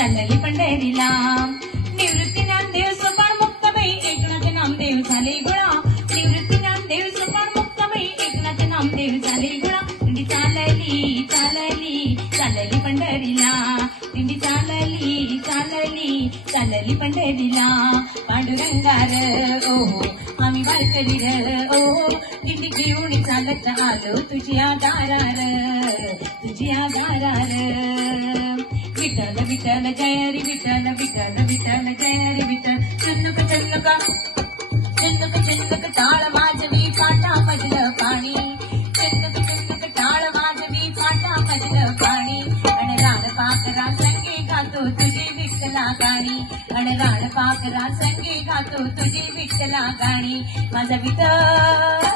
सल्लली पंढरीला निवृत्ती नामदेव सुकाण मुक्तबाई एकनाथ नामदेव झाले गुळा निवृत्ती नामदेव सुकाण मुक्तबाई एकनाथ नामदेव झाले गुळा दिंडी चालली चालली चालली पंढरीला दिंडी चालली चालली चालली पंढरीला पांडुरंगार ओ आम्ही वारकरी र ओ दिंडी घेऊन चालत आलो तुझी आगारार तुझी आगारार विठ्ठल विठ्ठल जय हरी विठ्ठल विठ्ठल विठ्ठल जय हरी विठ्ठल. चन्नक चन्नका चन्नक चन्नक टाळ वाजवी पाटा मधलं पाणी. चन्नक चन्नक टाळ वाजवी पाटा मधलं पाणी. अणरान पाकरा संगे गातो तुझी विठ्ठला गाणी. अणरान पाकरा संगे गातो तुझी विठ्ठला गाणी. माझा विठ्ठल